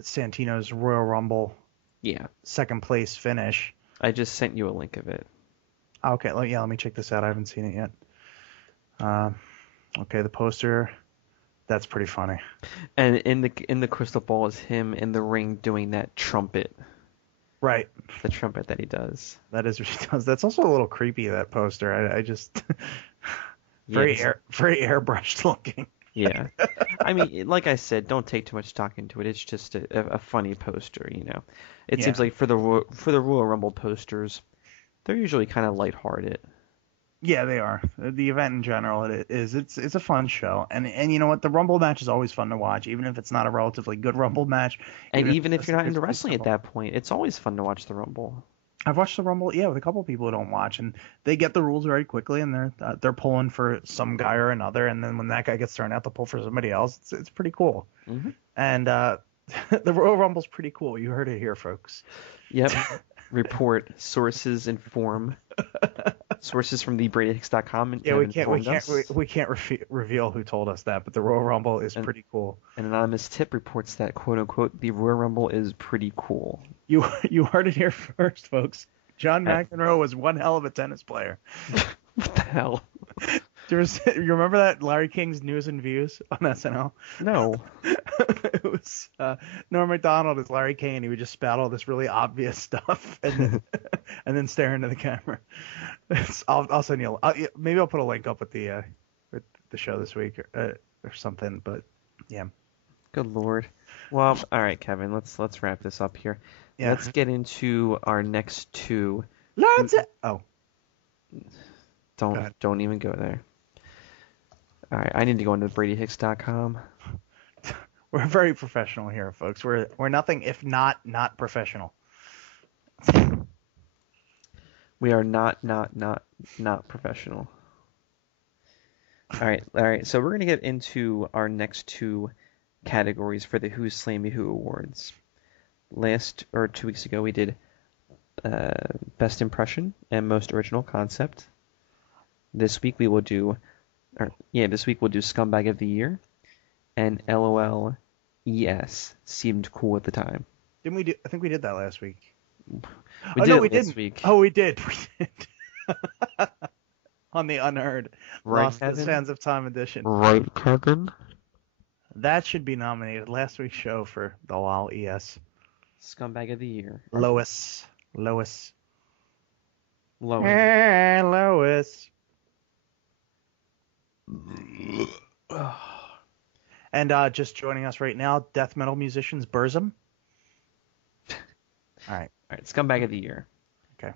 Santino's Royal Rumble. Yeah. Second place finish. I just sent you a link of it. Okay, let me check this out. I haven't seen it yet. Okay, the poster. That's pretty funny. And in the crystal ball is him in the ring doing that trumpet, Right. the trumpet that he does. That is what she does. That's also a little creepy, that poster. I just very Yeah, very airbrushed looking. yeah. I mean, like I said, don't take too much stock into it. It's just a funny poster, you know. It seems Yeah. like for the Royal Rumble posters, they're usually kind of lighthearted. Yeah, they are. The event in general, it's a fun show, and you know what? The Rumble match is always fun to watch, even if it's not a relatively good Rumble match. And even if it's you're not it's into pretty wrestling at simple. that point, it's always fun to watch the Rumble. I've watched the Rumble, yeah, with a couple people who don't watch, and they get the rules very quickly, and they're pulling for some guy or another, and then when that guy gets thrown out, they'll pull for somebody else. It's pretty cool. Hmm. And the Royal Rumble's pretty cool. You heard it here, folks. Yep. Report sources inform. Sources from thebradyhicks.com Yeah, have we can't informed us. we can't reveal who told us that, but the Royal Rumble is pretty cool. An anonymous tip reports that, quote unquote, the Royal Rumble is pretty cool. You heard it here first, folks. John McEnroe was one hell of a tennis player. What the hell? You remember that Larry King's News and Views on SNL? No. It was Norm Macdonald as Larry King, and he would just spout all this really obvious stuff and then stare into the camera. I'll send you. Maybe I'll put a link up with the show this week or something. But yeah. Good Lord. Well, all right, Kevin. Let's wrap this up here. Yeah. Let's get into our next two. Oh. Go ahead. Don't even go there. All right, I need to go into BradyHicks.com. We're very professional here, folks. We're nothing if not professional. We are not professional. All right. So we're gonna get into our next two categories for the Who's Slay Me Who Awards. 2 weeks ago we did Best Impression and Most Original Concept. This week we'll do Scumbag of the Year and LOL ES seemed cool at the time. Didn't we do? I think we did that last week. We didn't. Week. Oh, we did. We did. On the Unheard. Right, Lost the Kevin? Sands of Time edition. Right, Kevin? That should be nominated. Last week's show for the LOL ES. Scumbag of the Year. Lois. Lois. Lois. And just joining us right now, death metal musicians Burzum. All right. Scumbag of the Year. Okay.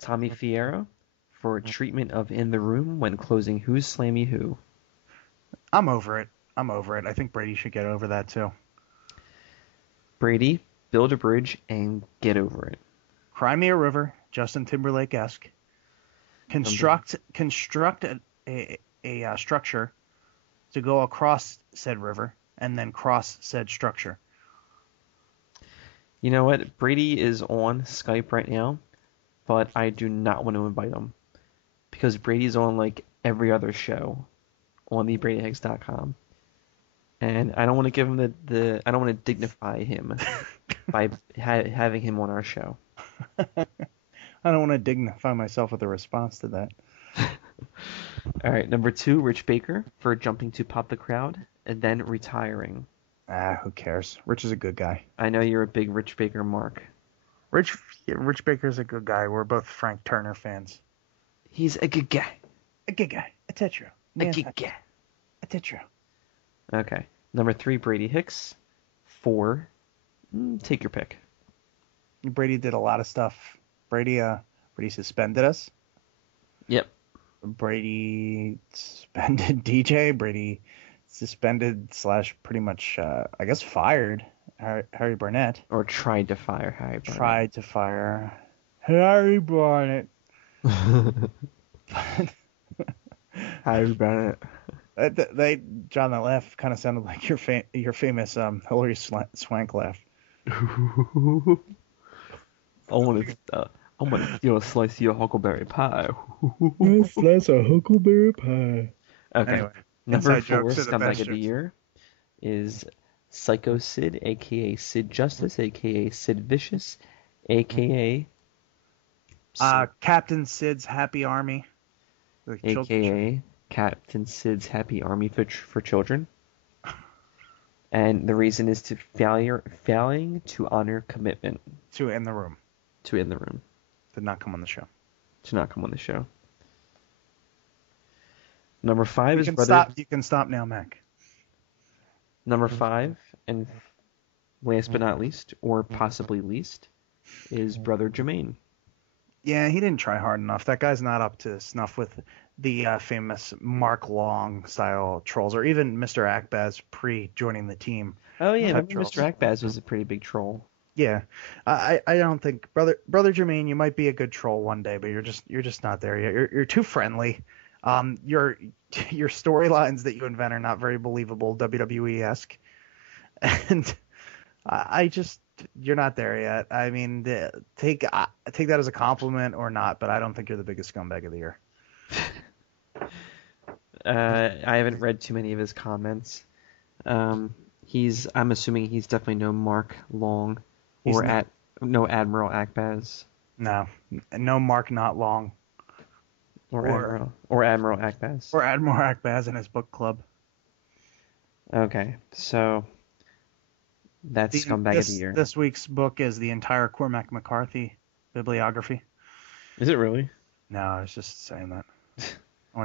Tommy Fierro for treatment of In the Room when closing Who's Slay Me Who. I'm over it. I think Brady should get over that too. Brady, build a bridge and get over it. Cry Me a River, Justin Timberlake-esque. Construct a structure to go across said river and then cross said structure. You know what? Brady is on Skype right now, but I do not want to invite him because Brady's on like every other show on thebradyhicks.com. And I don't want to give him I don't want to dignify him by having him on our show. I don't want to dignify myself with a response to that. All right, number 2, Rich Baker for jumping to pop the crowd and then retiring. Who cares? Rich is a good guy. I know you're a big Rich Baker mark. Rich Baker's a good guy. We're both Frank Turner fans. He's a good guy. A good guy. A tetro. A good guy. A tetro. Okay. Number 3, Brady Hicks. 4, take your pick. Brady did a lot of stuff. Brady suspended us. Yep. Brady suspended DJ. Brady suspended / pretty much, I guess, fired Harry Barnett. Or tried to fire Harry Barnett. Tried to fire Harry Barnett. Harry Barnett. John, that laugh kind of sounded like your famous Hillary Swank laugh. I want to steal a slice of your huckleberry pie. Slice of huckleberry pie. Okay. Anyway, Number inside 4, jokes are the Scumbag best of the jokes. Year is Psycho Sid, a.k.a. Sid Justice, a.k.a. Sid Vicious, a.k.a. Captain Sid's Happy Army. The children- a.k.a. Captain Sid's Happy Army for Children. And the reason is failing to honor commitment. To In the Room. To In the Room. Did not come on the show. To not come on the show. Number 5 is You can stop now, Mac. Number 5, and last but not least, or possibly least, is Brother Jermaine. Yeah, he didn't try hard enough. That guy's not up to snuff with the famous Mark Long style trolls, or even Mr. Akbaz pre-joining the team. Oh yeah, trolls. Mr. Akbaz was a pretty big troll. Yeah, I don't think Brother Jermaine, you might be a good troll one day, but you're just not there yet. You're too friendly. Your storylines that you invent are not very believable, WWE-esque, and you're not there yet. I mean, take that as a compliment or not, but I don't think you're the biggest scumbag of the year. I haven't read too many of his comments. I'm assuming he's definitely no Mark Long no Admiral Akbaz. No Mark Not Long. Or Admiral Akbaz. Or Admiral Akbaz and his book club. Okay, so that's Scumbag of the Year. This week's book is the entire Cormac McCarthy bibliography. Is it really? No, I was just saying that. I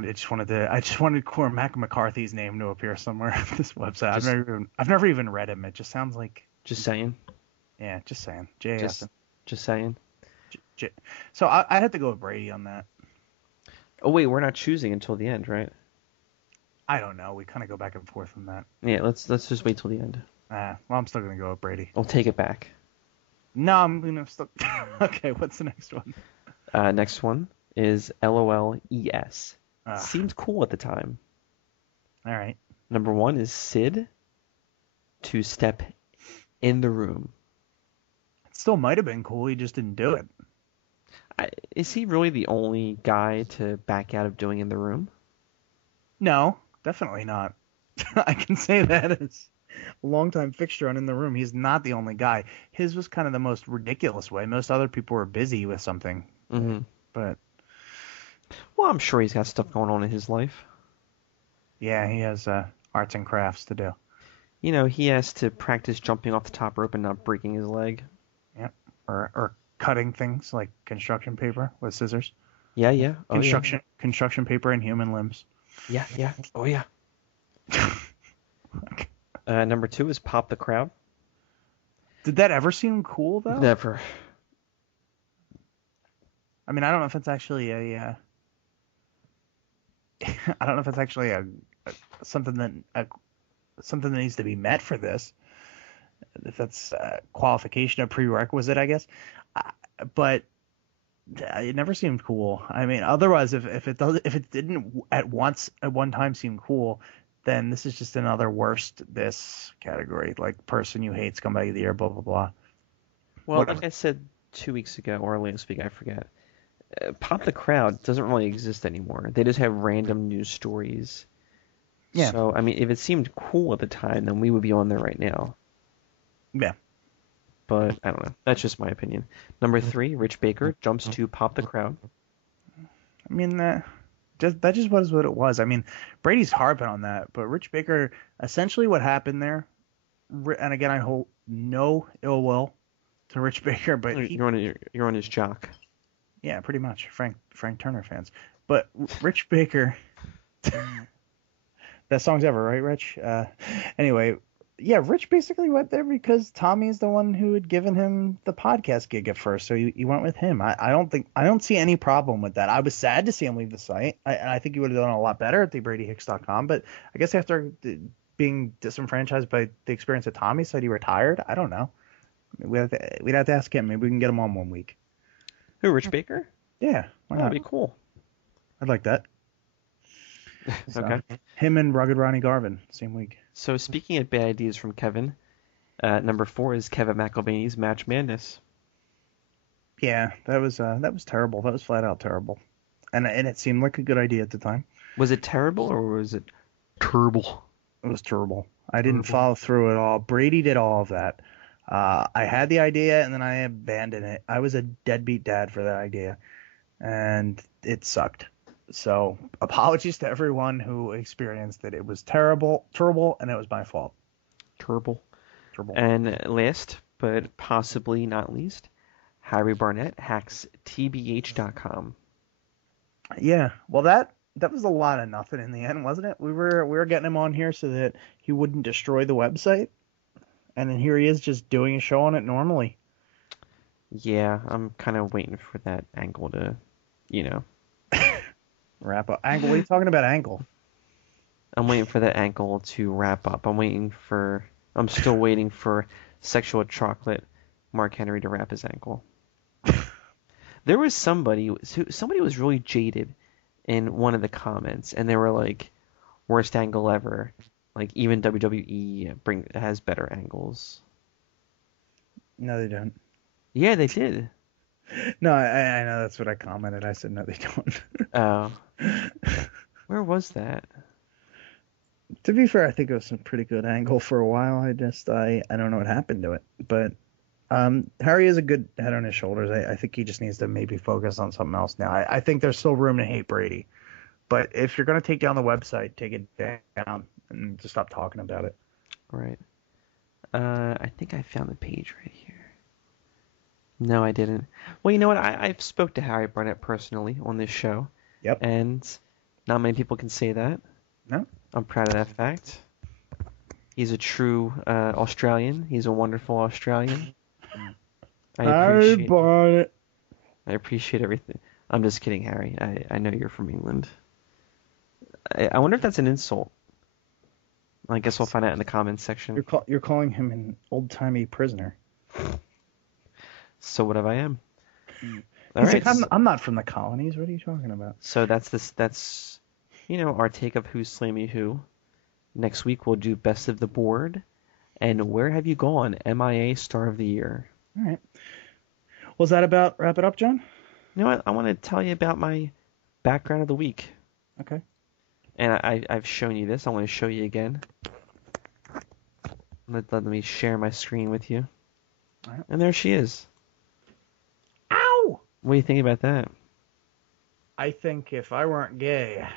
just wanted Cormac McCarthy's name to appear somewhere on this website. I've never even read him. It just sounds like. Just saying. Yeah, just saying. J.S. Just saying. So I had to go with Brady on that. Oh wait, we're not choosing until the end, right? I don't know. We kind of go back and forth on that. Yeah, let's just wait till the end. Well, I'm still gonna go with Brady. I'll take it back. No, I'm gonna still. Okay, what's the next one? Next one is LOLES. Seemed cool at the time. All right. Number 1 is Sid to step in the room. It still might have been cool. He just didn't do it. Is he really the only guy to back out of doing In the Room? No, definitely not. I can say that as a longtime fixture on In the Room. He's not the only guy. His was kind of the most ridiculous way. Most other people were busy with something. Mm-hmm. But. Well, I'm sure he's got stuff going on in his life. Yeah, he has arts and crafts to do. You know, he has to practice jumping off the top rope and not breaking his leg. Yeah, or cutting things like construction paper with scissors. Yeah. Construction paper and human limbs. Yeah. Oh, yeah. Number 2 is Pop the Crowd. Did that ever seem cool, though? Never. I mean, I don't know if it's actually a... I don't know if it's actually something that needs to be met for this. If that's a qualification, a prerequisite, I guess. But it never seemed cool. I mean, otherwise, if it didn't at one time seem cool, then this is just another worst this category, like person you hate, scumbag of the year, blah blah blah. Well, whatever. Like I said 2 weeks ago or last week, I forget. Pop the Crowd doesn't really exist anymore. They just have random news stories. Yeah. So, I mean, if it seemed cool at the time, then we would be on there right now. Yeah. But, I don't know. That's just my opinion. Number 3, Rich Baker jumps to Pop the Crowd. I mean, that just was what it was. I mean, Brady's harping on that, but Rich Baker, essentially what happened there, and again, I hold no ill will to Rich Baker, but you're on his jock. Yeah, pretty much. Frank Turner fans. But Rich Baker, best songs ever, right, Rich? Anyway, yeah, Rich basically went there because Tommy's the one who had given him the podcast gig at first, so he went with him. I don't see any problem with that. I was sad to see him leave the site. I think he would have done a lot better at thebradyhicks.com, but I guess after being disenfranchised by the experience at Tommy said he retired. I don't know. We'd have to ask him. Maybe we can get him on 1 week. Who, Rich Baker? Yeah. That'd be cool. I'd like that. Okay. Him and Rugged Ronnie Garvin, same week. So speaking of bad ideas from Kevin, number 4 is Kevin McElvaney's Match Madness. Yeah, that was terrible. That was flat out terrible. And it seemed like a good idea at the time. Was it terrible or was it terrible? It was terrible. I didn't follow through at all. Brady did all of that. I had the idea and then I abandoned it. I was a deadbeat dad for that idea, and it sucked. So apologies to everyone who experienced it. It was terrible, and it was my fault. Terrible. Terrible. And last, but possibly not least, Harry Barnett hacks tbh.com. Yeah, well, that was a lot of nothing in the end, wasn't it? We were getting him on here so that he wouldn't destroy the website, and then here he is just doing a show on it normally. Yeah, I'm kind of waiting for that angle to, Wrap up. Angle? What are you talking about, angle? I'm waiting for that ankle to wrap up. I'm still waiting for Sexual Chocolate Mark Henry to wrap his ankle. There was somebody was really jaded in one of the comments, and they were like, worst angle ever. Like, even WWE has better angles. No, they don't. Yeah, they did. No, I know that's what I commented. I said no, they don't. Oh. Where was that? To be fair, I think it was a pretty good angle for a while. I don't know what happened to it. But Harry has a good head on his shoulders. I think he just needs to maybe focus on something else now. I think there's still room to hate Brady. But if you're going to take down the website, take it down and just stop talking about it. Right. I think I found the page right here. No, I didn't. Well, you know what? I've spoke to Harry Barnett personally on this show. Yep. And not many people can say that. No. I'm proud of that fact. He's a true Australian. He's a wonderful Australian. I appreciate everything. I'm just kidding, Harry. I know you're from England. I wonder if that's an insult. I guess we'll find out in the comments section. You're calling him an old-timey prisoner. So what if I am? He's like, I'm not from the colonies. What are you talking about? So that's our take of Who's Slamming Who. Next week we'll do Best of the Board and Where Have You Gone? MIA Star of the Year. All right. Was that about wrap it up, John? You know what? I want to tell you about my background of the week. Okay. And I've shown you this. I want to show you again. Let me share my screen with you. All right. And there she is. Ow! What do you think about that? I think if I weren't gay.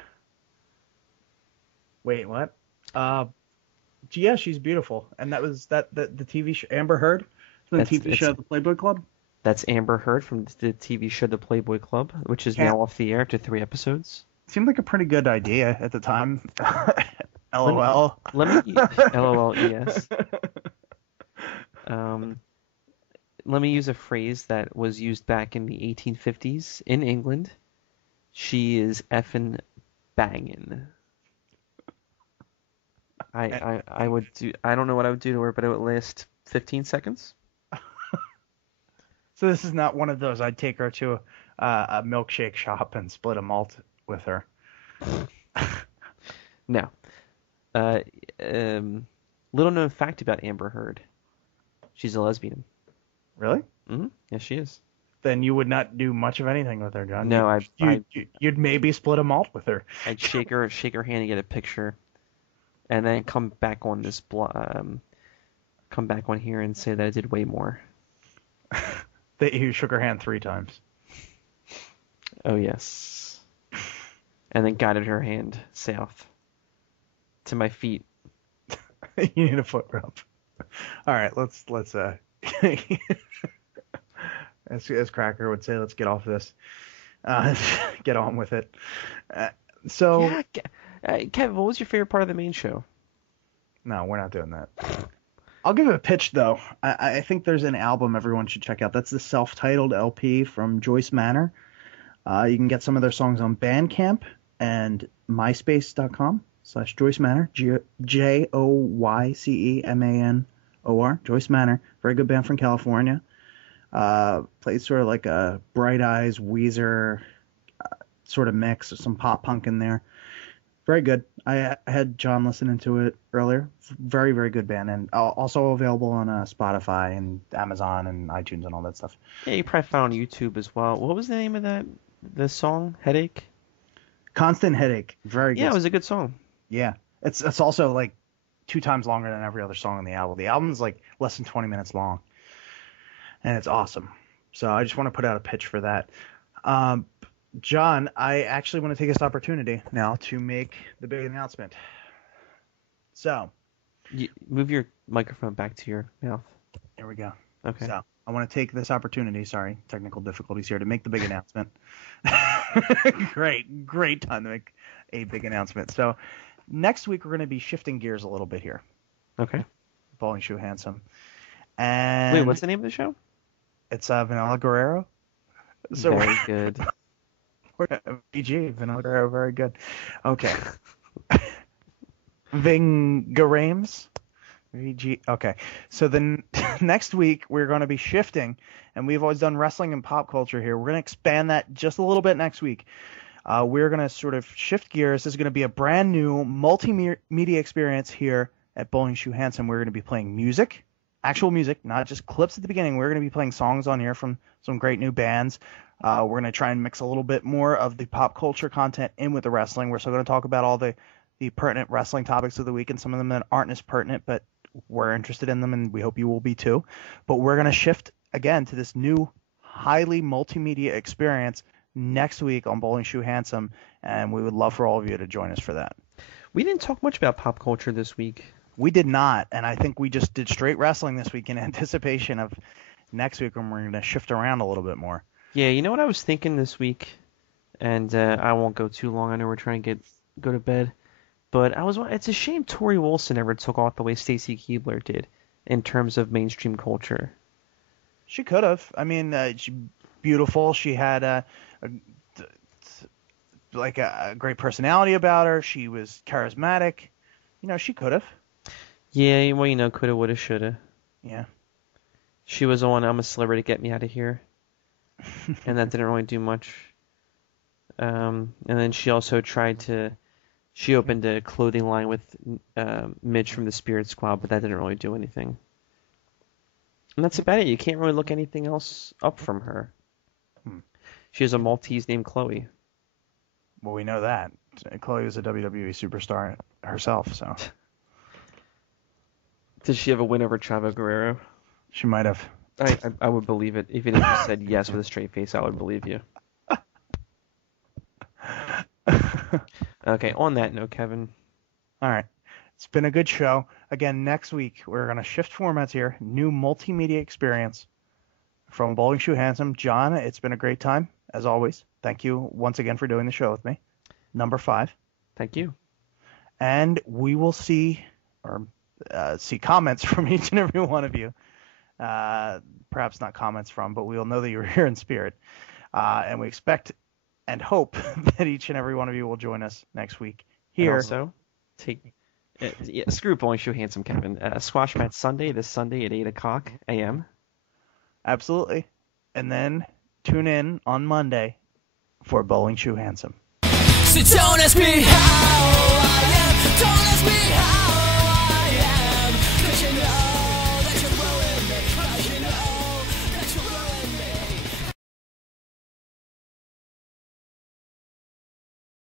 Wait, what? Yeah, she's beautiful. And that was the TV show Amber Heard from the TV show The Playboy Club. That's Amber Heard from the TV show The Playboy Club, which is now off the air after 3 episodes. Seemed like a pretty good idea at the time. LOL. LOL, yes. Let me use a phrase that was used back in the 1850s in England. She is effing bangin'. I would do. I don't know what I would do to her, but it would last 15 seconds. So this is not one of those. I'd take her to a milkshake shop and split a malt with her. No. Little known fact about Amber Heard. She's a lesbian. Really? Mm-hmm. Yes, she is. Then you would not do much of anything with her, John. No, you'd maybe split a malt with her. I'd shake her hand and get a picture, and then come back on this come back on here and say that I did way more. That you shook her hand 3 times. Oh yes. And then guided her hand south to my feet. You need a foot rub. All right, let's as Cracker would say, let's get off this. Get on with it. Yeah, Kevin, what was your favorite part of the main show? No, we're not doing that. I'll give it a pitch, though. I think there's an album everyone should check out. That's the self-titled LP from Joyce Manor. You can get some of their songs on Bandcamp and myspace.com/Joyce Manor, JoyceManor, Joyce Manor. Very good band from California. Plays sort of like a Bright Eyes, Weezer sort of mix, some pop punk in there. Very good. I had John listening to it earlier. Very, very good band, and also available on Spotify and Amazon and iTunes and all that stuff. Yeah, you probably found on YouTube as well. What was the name of the song? Headache? Constant Headache. Very good. Yeah, it was a good song. Yeah. It's also like 2 times longer than every other song on the album. The album's like less than 20 minutes long, and it's awesome. So I just want to put out a pitch for that. John, I actually want to take this opportunity now to make the big announcement. So, Move your microphone back to your mouth. here we go. Okay. So, I want to take this opportunity, sorry, technical difficulties here, to make the big announcement. Great time to make a big announcement. So, next week we're going to be shifting gears a little bit here. Okay. Bowling Shoe Handsome. And Wait, what's the name of the show? It's Vanilla Guerrero. So Very good. PG, Vanilla Guerrero, very good. Okay. Vingarames. VG. Okay. So then next week we're going to be shifting, and we've always done wrestling and pop culture here. We're going to expand that just a little bit next week. We're going to sort of shift gears. This is going to be a brand new multimedia experience here at Bowling Shoe Handsome. We're going to be playing music, actual music, not just clips at the beginning. We're going to be playing songs on here from some great new bands. We're going to try and mix a little bit more of the pop culture content in with the wrestling. We're still going to talk about all the pertinent wrestling topics of the week, and some of them that aren't as pertinent, but we're interested in them, and we hope you will be too. But we're going to shift again to this new, highly multimedia experience next week on Bowling Shoe Handsome, and we would love for all of you to join us for that. We didn't talk much about pop culture this week. We did not, and I think we just did straight wrestling this week in anticipation of next week when we're going to shift around a little bit more. Yeah, you know what I was thinking this week, and I won't go too long. I know we're trying to go to bed, but it's a shame Tori Wilson never took off the way Stacy Keibler did in terms of mainstream culture. She could have. I mean, she's beautiful. She had a great personality about her. She was charismatic. You know, she could have. Yeah, well, you know, coulda, woulda, shoulda. Yeah. She was on I'm a Celebrity, Get Me Out of Here. And that didn't really do much. And then she also she opened a clothing line with Mitch from the Spirit Squad, but that didn't really do anything. And that's about it. You can't really look anything else up from her. She has a Maltese named Chloe. Well, we know that. Chloe was a WWE superstar herself, so. Did she have a win over Chavo Guerrero? She might have. I would believe it. Even if you said yes with a straight face, I would believe you. Okay, on that note, Kevin. All right. It's been a good show. Again, next week, we're going to shift formats here. New multimedia experience from Bowling Shoe Handsome. John, it's been a great time, as always. Thank you once again for doing the show with me. Number 5. Thank you. And we will see comments from each and every one of you. Perhaps not comments from, but we'll know that you're here in spirit. And we expect and hope that each and every one of you will join us next week here. And also, screw Bowling Shoe Handsome, Kevin. Squash Match Sunday, this Sunday at 8 o'clock a.m. Absolutely. And then tune in on Monday for Bowling Shoe Handsome. So don't ask me how I am, don't ask me how